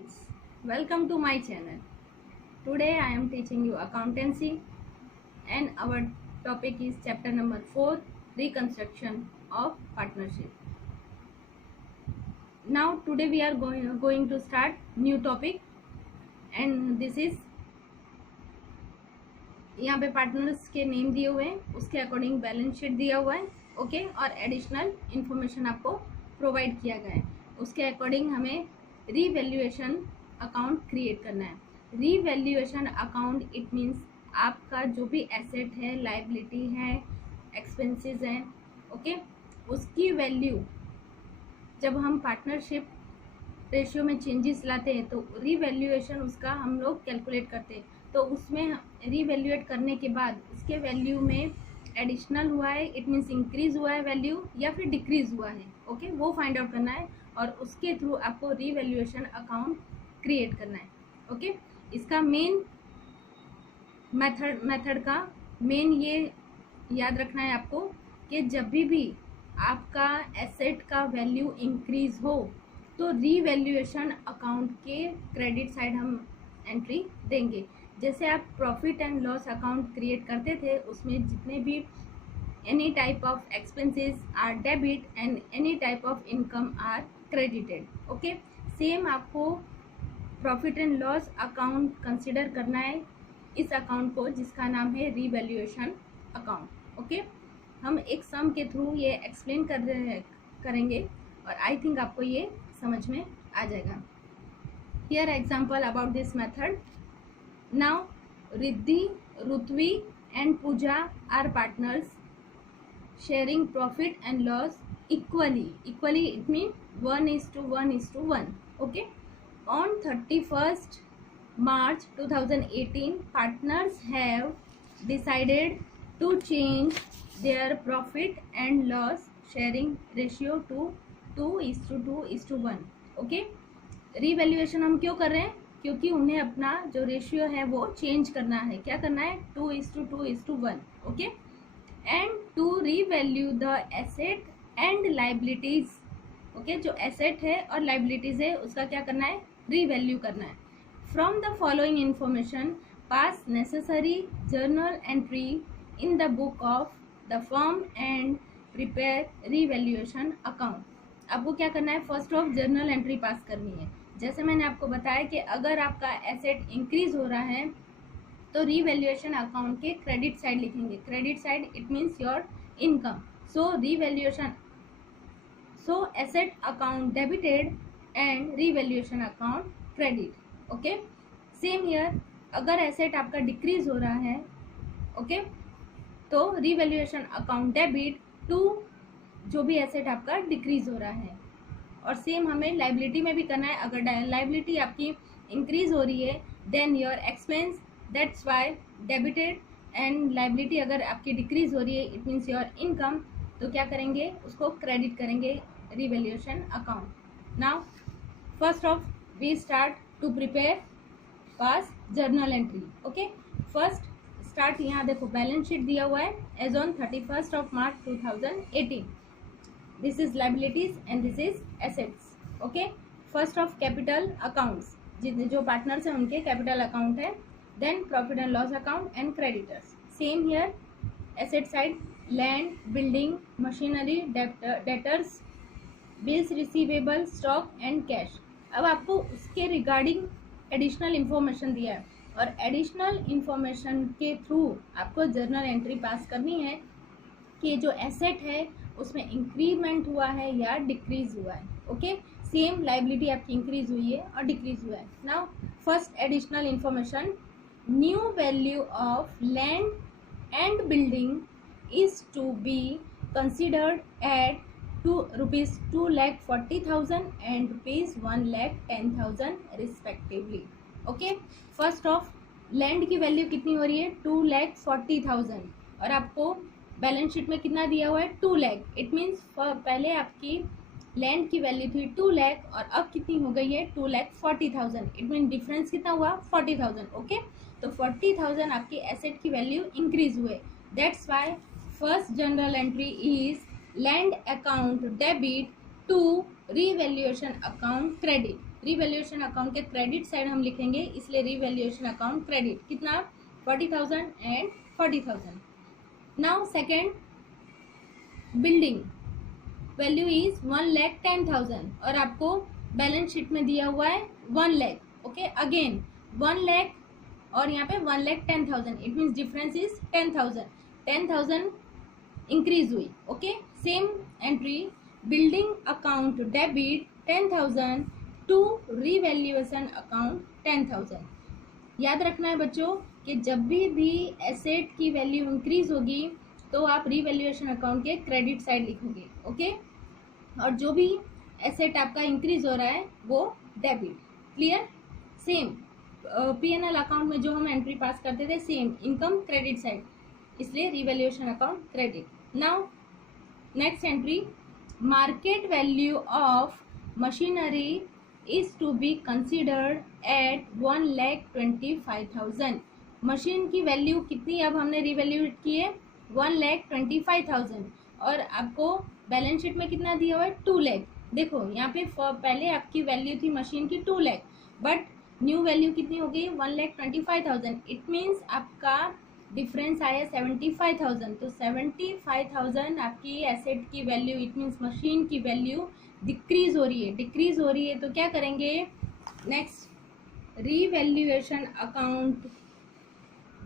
friends, welcome to my channel. Today I am teaching you accountancy and our topic is chapter number 4, reconstruction of partnership. Now today we are going to start new topic and this is यहाँ पे partners के name दिए हुए हैं, उसके according balance sheet दिया हुआ है, ओके, और एडिशनल इंफॉर्मेशन आपको प्रोवाइड किया गया है। उसके अकॉर्डिंग हमें रीवैल्यूएशन अकाउंट क्रिएट करना है। रीवैल्यूएशन अकाउंट इट मीन्स आपका जो भी एसेट है, लाइबिलिटी है, एक्सपेंसेस हैं, ओके, उसकी वैल्यू जब हम पार्टनरशिप रेशियो में चेंजेस लाते हैं तो रीवैल्यूएशन उसका हम लोग कैलकुलेट करते हैं। तो उसमें रीवैल्यूएट करने के बाद उसके वैल्यू में एडिशनल हुआ है, इट मीन्स इंक्रीज हुआ है वैल्यू या फिर डिक्रीज हुआ है, ओके, वो फाइंड आउट करना है और उसके थ्रू आपको रीवैल्यूएशन अकाउंट क्रिएट करना है, ओके। इसका मेन मेथड का मेन ये याद रखना है आपको कि जब भी आपका एसेट का वैल्यू इंक्रीज हो तो रीवैल्यूएशन अकाउंट के क्रेडिट साइड हम एंट्री देंगे। जैसे आप profit and loss account create करते थे उसमें जितने भी any type of expenses are debit and any type of income are credited, okay. Same आपको profit and loss account consider करना है, इस अकाउंट को जिसका नाम है रीवैल्यूएशन अकाउंट, ओके। हम एक सम के थ्रू ये एक्सप्लेन करेंगे और आई थिंक आपको ये समझ में आ जाएगा। Here example about this method. Now, Riddhi, Rutvi and Pooja are partners sharing profit and loss equally. Equally it means 1:1:1. Okay. On 31st March 2018, partners have decided to change their profit and loss sharing ratio to 2:2:1. Okay. Revaluation हम क्यों कर रहे हैं? क्योंकि उन्हें अपना जो ratio है वो चेंज करना है। क्या करना है? 2:2:1, okay. And to revalue the asset and liabilities, okay, जो एसेट है और लाइबिलिटीज है उसका क्या करना है? रीवैल्यू करना है। From the following information pass necessary journal entry in the book of the firm and prepare revaluation account. आपको क्या करना है? फर्स्ट ऑफ जर्नल एंट्री पास करनी है। जैसे मैंने आपको बताया कि अगर आपका एसेट इंक्रीज हो रहा है तो रीवैल्यूएशन अकाउंट के क्रेडिट साइड लिखेंगे। Credit side it means your income. So revaluation, so asset account debited and revaluation account credit, okay. Same here, अगर एसेट आपका डिक्रीज हो रहा है, ओके, तो रीवैल्यूएशन अकाउंट डेबिट टू जो भी एसेट आपका डिक्रीज हो रहा है। और सेम हमें लाइबिलिटी में भी करना है। अगर लाइबिलिटी आपकी इंक्रीज हो रही है then your expense, that's why debited, and liability अगर आपकी डिक्रीज हो रही है इट मीन्स योर इनकम, तो क्या करेंगे? उसको क्रेडिट करेंगे revaluation account. Now first of we start to prepare pass journal entry, okay. First start, यहाँ देखो बैलेंस शीट दिया हुआ है as on 31st March 2018। This is liabilities and this is assets, okay. First of capital accounts, जो partners हैं उनके capital account है, then profit and loss account and creditors. Same here, asset side land, building, machinery, debtors, bills receivable, stock and cash. अब आपको उसके regarding additional information दिया है और एडिशनल इंफॉर्मेशन के थ्रू आपको जर्नल एंट्री पास करनी है कि जो एसेट है उसमें इंक्रीमेंट हुआ है या डिक्रीज हुआ है, ओके। सेम लाइबिलिटी आपकी इंक्रीज हुई है और डिक्रीज हुआ है। Now first additional information, new value of land and building is to be considered at ₹2,40,000 and ₹1,10,000 respectively, okay. First of land की वैल्यू कितनी हो रही है? 2,40,000 और आपको बैलेंस शीट में कितना दिया हुआ है? 2 लाख। इट मीन्स पहले आपकी लैंड की वैल्यू थी 2 लाख और अब कितनी हो गई है? 2,40,000। इट मीन डिफरेंस कितना हुआ? 40,000, ओके। तो 40,000 आपकी एसेट की वैल्यू इंक्रीज हुए। That's why first journal entry is land account debit to revaluation account credit. Revaluation account के क्रेडिट साइड हम लिखेंगे, इसलिए रीवैल्यूएशन अकाउंट क्रेडिट कितना 40,000 and 40,000. Now second, building value is 1,10,000 और आपको बैलेंस शीट में दिया हुआ है 1 लाख. ओके, अगेन 1 लाख और यहाँ पे 1,10,000. It means difference is 10,000. 10,000 increase हुई. Okay, same entry, building account debit 10,000 to revaluation account 10,000. याद रखना है बच्चों कि जब भी एसेट की वैल्यू इंक्रीज होगी तो आप रीवैल्यूएशन अकाउंट के क्रेडिट साइड लिखोगे. ओके, और जो भी एसेट आपका इंक्रीज हो रहा है वो debit. Clear? Same PNL account में जो हम एंट्री पास करते थे सेम इनकम क्रेडिट साइड, इसलिए revaluation account credit. Now next entry, market value of machinery is to be considered at 1,25,000. Machine की वैल्यू कितनी अब हमने रिवैल्यूएट की है 1,25,000 और आपको बैलेंस शीट में कितना दिया हुआ है 2 लाख. देखो यहाँ पे पहले आपकी वैल्यू थी मशीन की 2 लाख, बट न्यू वैल्यू कितनी हो गई 1,25,000. इट मीन्स आपका डिफरेंस आया 75,000. तो 75,000 आपकी एसेट की वैल्यू, इट मीन्स मशीन की वैल्यू डिक्रीज हो रही है. डिक्रीज हो रही है तो क्या करेंगे, next revaluation account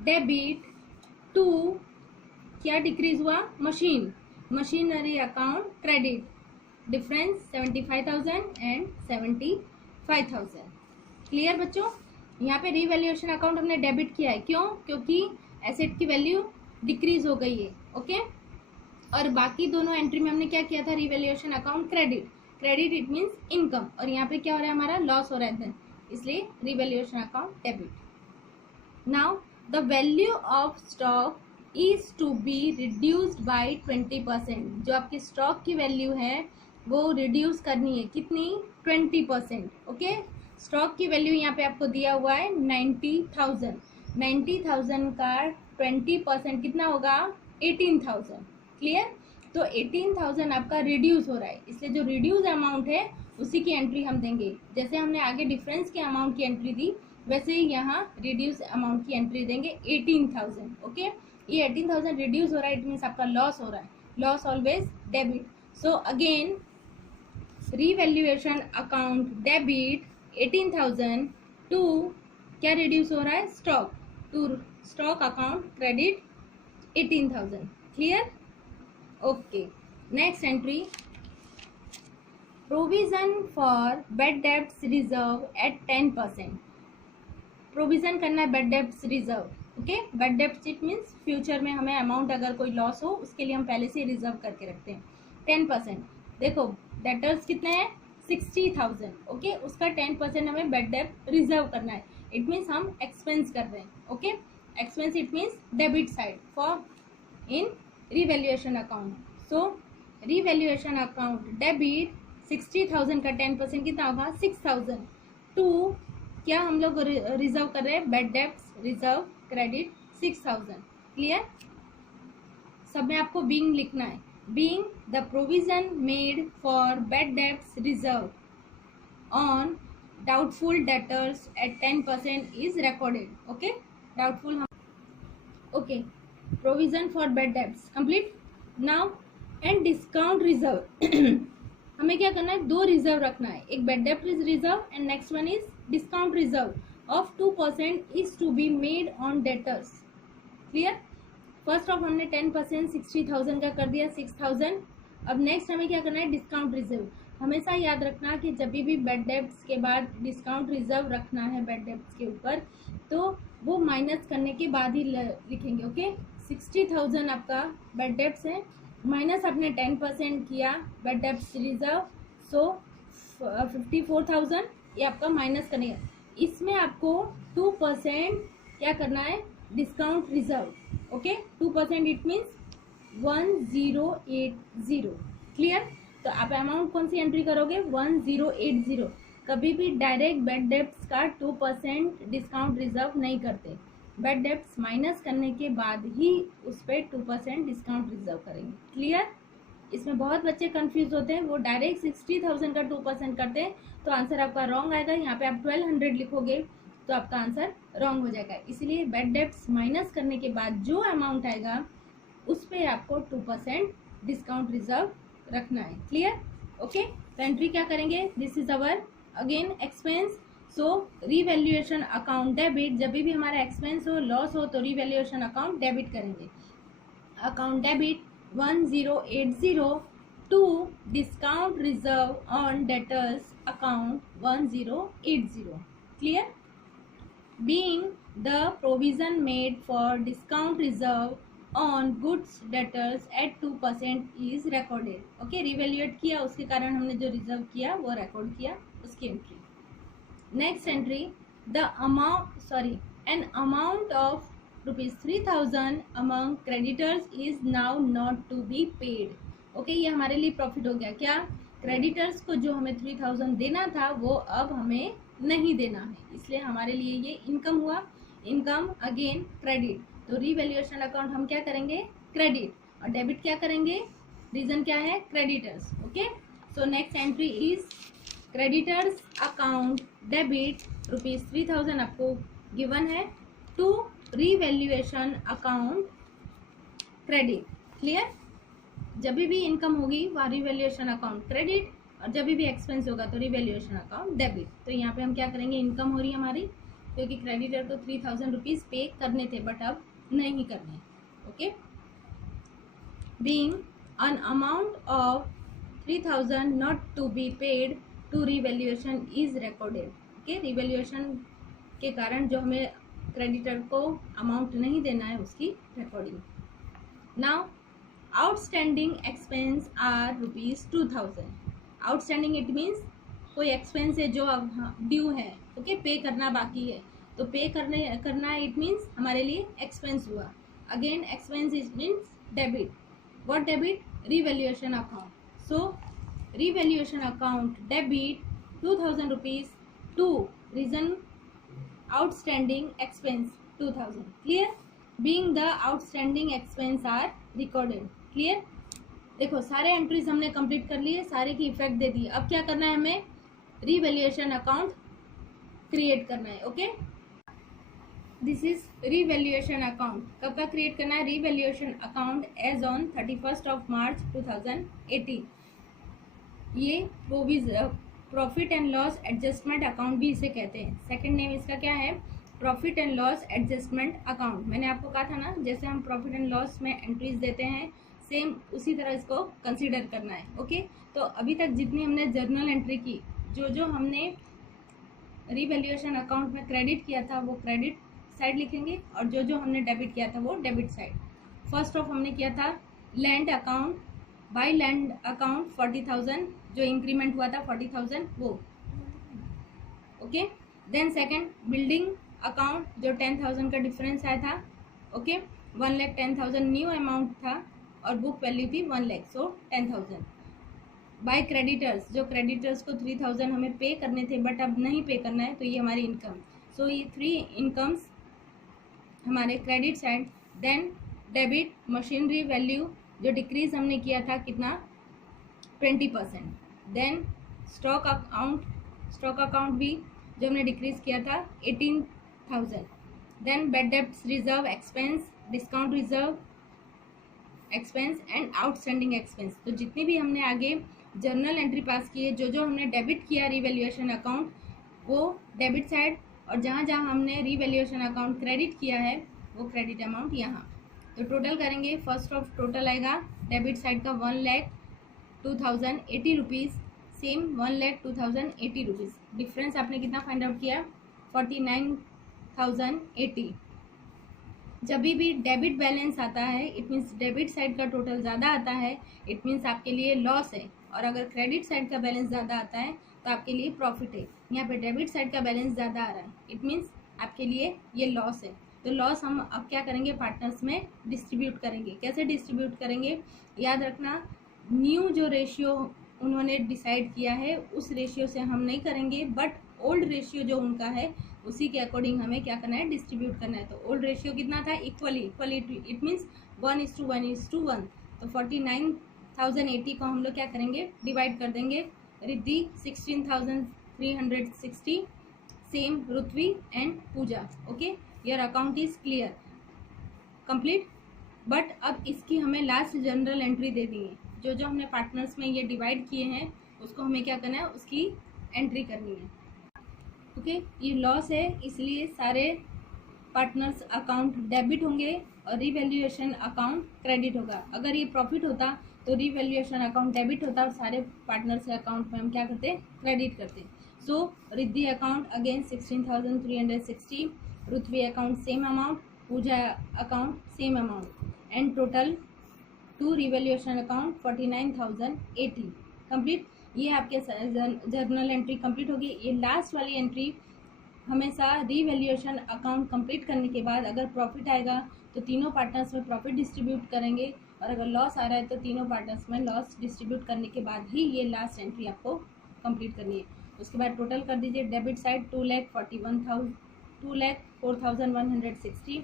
debit to, क्या डिक्रीज हुआ machinery account credit, difference 75,000 and 75,000. Clear बच्चों? यहाँ पे रीवैल्यूएशन अकाउंट हमने डेबिट किया है, क्यों? क्योंकि एसेट की वैल्यू डिक्रीज हो गई है. ओके, और बाकी दोनों एंट्री में हमने क्या किया था, revaluation account credit. Credit it means income, और यहाँ पे क्या हो रहा है हमारा लॉस हो रहा है, इसलिए revaluation account debit. Now the value of stock is to be reduced by 20%. जो आपकी स्टॉक की वैल्यू है वो रिड्यूस करनी है, कितनी 20%. ओके, स्टॉक की वैल्यू यहाँ पे आपको दिया हुआ है 90,000. 90,000 का 20% कितना होगा 18,000. क्लियर? तो 18,000 आपका रिड्यूस हो रहा है, इसलिए जो रिड्यूस अमाउंट है उसी की एंट्री हम देंगे. जैसे हमने आगे डिफरेंस के अमाउंट की एंट्री दी वैसे ही यहाँ रिड्यूस अमाउंट की एंट्री देंगे 18,000. ओके, ये 18,000 रिड्यूस हो रहा है, इट मीन्स आपका लॉस हो रहा है. Loss always debit. So again revaluation account debit 18,000 to, क्या रिड्यूस हो रहा है stock, to stock account credit 18,000. Clear? Okay, next entry, provision for bad debts reserve at 10%. Provision करना है bad debts reserve. Okay, bad debts it means future में हमें amount अगर कोई लॉस हो उसके लिए हम पहले से रिजर्व करके रखते हैं 10%. देखो डेटर्स कितने हैं 60,000. ओके, उसका 10% हमें बैड डेब्ट रिजर्व करना है. इट मीन्स हम एक्सपेंस कर रहे हैं. Okay, expense it means debit side for in revaluation account. So revaluation account debit 60,000 का 10% कितना होगा 6,000 टू, क्या हम लोग रिजर्व कर रहे हैं bad debts reserve credit 6,000. Clear? सब में आपको बीइंग लिखना है. Being the provision made for bad debts reserve on doubtful debtors at 10% is recorded. Okay, doubtful हम, okay, provision for bad debts complete. Now and discount reserve हमें क्या करना है, 2 रिजर्व रखना है, एक बैड डेब्ट reserve and next one is discount reserve of 2% is to be made on debtors. Clear? First of हमने 10% 60,000 का कर दिया 6,000. अब नेक्स्ट हमें क्या करना है, डिस्काउंट रिजर्व. हमेशा याद रखना कि जब भी बैड डेब्ट्स के बाद डिस्काउंट रिजर्व रखना है बैड डेब्ट्स के ऊपर, तो वो माइनस करने के बाद ही लिखेंगे. ओके, 60,000 आपका बैड डेब्ट्स है, माइनस आपने 10% किया बैड डेब्ट्स रिजर्व, सो 54,000 ये आपका माइनस करेगा. इसमें आपको 2% क्या करना है, discount reserve. Okay, 2% it means 1080. Clear? तो आप अमाउंट कौन सी एंट्री करोगे 1080. कभी भी डायरेक्ट बैड डेब्ट्स का 2% डिस्काउंट रिजर्व नहीं करते, बैड डेब्ट्स माइनस करने के बाद ही उस पर 2% डिस्काउंट रिजर्व करेंगे. क्लियर? इसमें बहुत बच्चे कंफ्यूज होते हैं, वो डायरेक्ट 60,000 का 2% करते हैं, तो आंसर आपका रॉन्ग आएगा। यहाँ पे आप 1200 लिखोगे तो आपका आंसर रॉन्ग हो जाएगा। इसलिए बैड डेब्ट्स माइनस करने के बाद जो अमाउंट आएगा उस पर आपको 2% डिस्काउंट रिजर्व रखना है। क्लियर? ओके, तो एंट्री क्या करेंगे, this is our again expense. So revaluation account debit, जब भी हमारा एक्सपेंस हो, लॉस हो, तो रीवैल्यूएशन अकाउंट डेबिट करेंगे। Account debit 1080 to discount reserve on debtors account 1080। Clear? Being the provision made for discount reserve on goods debtors at 2% is recorded. Okay, revaluate किया, उसके कारण हमने जो रिजर्व किया वो रिकॉर्ड किया, उसकी entry. Next entry, the amount an amount of ₹3,000 among creditors is now not to be paid। Okay, ये हमारे लिए प्रॉफिट हो गया। क्या? क्रेडिटर्स को जो हमें 3,000 देना था वो अब हमें नहीं देना है, इसलिए हमारे लिए ये इनकम हुआ। इनकम अगेन क्रेडिट, तो रीवैल्यूएशन अकाउंट हम क्या करेंगे, क्रेडिट, और डेबिट क्या करेंगे, रीजन क्या है, creditors. Okay, so next entry is creditors account debit ₹3,000 आपको गिवन है to revaluation account credit. Clear? जब भी इनकम होगी वहाँ रीवैल्यूएशन अकाउंट क्रेडिट, और जब भी एक्सपेंस होगा तो रीवैल्यूएशन अकाउंट डेबिट। तो यहाँ पे हम क्या करेंगे, इनकम हो रही है हमारी, क्योंकि क्रेडिटर को 3,000 रुपीज़ पे करने थे बट अब नहीं करने। Okay, being an amount of 3,000 not to be paid to revaluation is recorded। Okay, revaluation के कारण जो हमें क्रेडिटर को अमाउंट नहीं देना है उसकी recording. Now outstanding expense are ₹2,000। Outstanding it means कोई एक्सपेंस है जो ड्यू है, ओके, पे करना बाकी है, तो पे करना है, इट मीन्स हमारे लिए एक्सपेंस हुआ। Again expense it means debit. What debit? Revaluation account. So revaluation account debit 2,000 rupees to reason outstanding expense 2,000। clear? being the outstanding expense are recorded। clear? देखो सारे एंट्रीज हमने कंप्लीट कर लिए, सारे की इफेक्ट दे दी। अब क्या करना है, हमें रीवैल्यूएशन अकाउंट क्रिएट करना है। Okay, this is revaluation account. कब का क्रिएट करना है, रीवैल्यूएशन अकाउंट एज ऑन 31 मार्च 2018। ये profit and loss adjustment account भी इसे कहते हैं। सेकंड नेम इसका क्या है, profit and loss adjustment account. मैंने आपको कहा था ना, जैसे हम प्रॉफिट एंड लॉस में एंट्रीज देते हैं सेम उसी तरह इसको कंसीडर करना है। ओके, तो अभी तक जितनी हमने जर्नल एंट्री की, जो हमने रीवैल्यूएशन अकाउंट में क्रेडिट किया था वो क्रेडिट साइड लिखेंगे, और जो हमने डेबिट किया था वो डेबिट साइड। फर्स्ट ऑफ हमने किया था land account, by land account 40,000, जो इंक्रीमेंट हुआ था 40,000 वो। Okay, then second building account, जो 10,000 का डिफरेंस आया था। ओके, 1,10,000 न्यू अमाउंट था और बुक वैल्यू थी 1 लाख, सो 10,000। बाय क्रेडिटर्स, जो क्रेडिटर्स को 3,000 हमें पे करने थे बट अब नहीं पे करना है, तो ये हमारी इनकम। सो ये 3 इनकम्स हमारे credit side. Then debit machinery value, जो डिक्रीज हमने किया था कितना, 20%। देन स्टॉक अकाउंट भी जो हमने डिक्रीज किया था 18,000। Then bad debts reserve expense, discount reserve expense and outstanding expense. तो जितनी भी हमने आगे जर्नल एंट्री पास की है, जो हमने डेबिट किया रीवैल्यूएशन अकाउंट वो डेबिट साइड, और जहाँ हमने रीवैल्यूएशन अकाउंट क्रेडिट किया है वो क्रेडिट अमाउंट यहाँ। तो टोटल करेंगे, फर्स्ट ऑफ टोटल आएगा डेबिट साइड का 1,02,080 रुपीज़, सेम 1,02,080 रुपीज़। डिफरेंस आपने कितना फाइंड आउट किया, 49,080। जब भी डेबिट बैलेंस आता है इट मीन्स डेबिट साइड का टोटल ज़्यादा आता है, इट मीन्स आपके लिए लॉस है, और अगर क्रेडिट साइड का बैलेंस ज़्यादा आता है तो आपके लिए प्रॉफिट है। यहाँ पे डेबिट साइड का बैलेंस ज़्यादा आ रहा है, इट मीन्स आपके लिए ये लॉस है। तो लॉस हम अब क्या करेंगे, पार्टनर्स में डिस्ट्रीब्यूट करेंगे। कैसे डिस्ट्रीब्यूट करेंगे, याद रखना, न्यू जो रेशियो उन्होंने डिसाइड किया है उस रेशियो से हम नहीं करेंगे, बट ओल्ड रेशियो जो उनका है उसी के अकॉर्डिंग हमें क्या करना है, डिस्ट्रीब्यूट करना है। तो ओल्ड रेशियो कितना था, इक्वली, इट मीन्स 1:1:1। तो 49 1080 को हम लोग क्या करेंगे, डिवाइड कर देंगे। Riddhi 16,360, same Rutvi and Puja. Okay, your account is clear, complete. But अब इसकी हमें लास्ट जनरल एंट्री दे दी है। जो जो हमने पार्टनर्स में ये डिवाइड किए हैं उसको हमें क्या करना है, उसकी एंट्री करनी है। ओके, ये लॉस है इसलिए सारे पार्टनर्स अकाउंट डेबिट होंगे और रिवैल्यूएशन अकाउंट क्रेडिट होगा। अगर ये प्रॉफिट होता तो रिवैल्यूएशन अकाउंट डेबिट होता और सारे पार्टनर्स के अकाउंट में हम क्या करते, क्रेडिट करते। So Riddhi account again 16,360, Rutvi account same amount, Pooja account same amount, and total to revaluation account 49,080, complete. ये आपके जर्नल एंट्री कंप्लीट होगी। ये लास्ट वाली एंट्री हमेशा रिवैल्यूएशन अकाउंट कंप्लीट करने के बाद अगर प्रॉफिट आएगा तो तीनों पार्टनर्स में प्रॉफिट डिस्ट्रीब्यूट करेंगे, और अगर लॉस आ रहा है तो तीनों पार्टनर्स में लॉस डिस्ट्रीब्यूट करने के बाद ही ये लास्ट एंट्री आपको कंप्लीट करनी है। उसके बाद टोटल कर दीजिए। Debit side 2,04,160,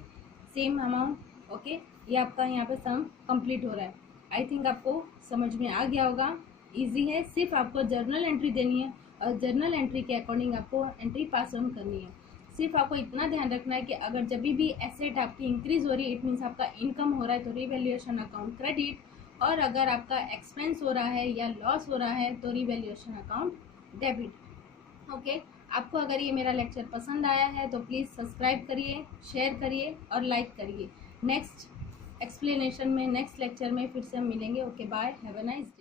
same amount. Okay, ये आपका यहाँ पे सम कंप्लीट हो रहा है। आई थिंक आपको समझ में आ गया होगा। इजी है, सिर्फ आपको जर्नल एंट्री देनी है और जर्नल एंट्री के अकॉर्डिंग आपको एंट्री पास ऑन करनी है। सिर्फ आपको इतना ध्यान रखना है कि अगर जब भी एसेट आपकी इंक्रीज हो रही है, इट मीन्स आपका इनकम हो रहा है तो रिवैल्यूएशन अकाउंट क्रेडिट, और अगर आपका एक्सपेंस हो रहा है या लॉस हो रहा है तो रिवैल्यूएशन अकाउंट डेबिट। ओके, आपको अगर ये मेरा लेक्चर पसंद आया है तो प्लीज़ सब्सक्राइब करिए, शेयर करिए और लाइक करिए। नेक्स्ट एक्सप्लेनेशन में, नेक्स्ट लेक्चर में फिर से हम मिलेंगे। Okay, bye, have a nice day.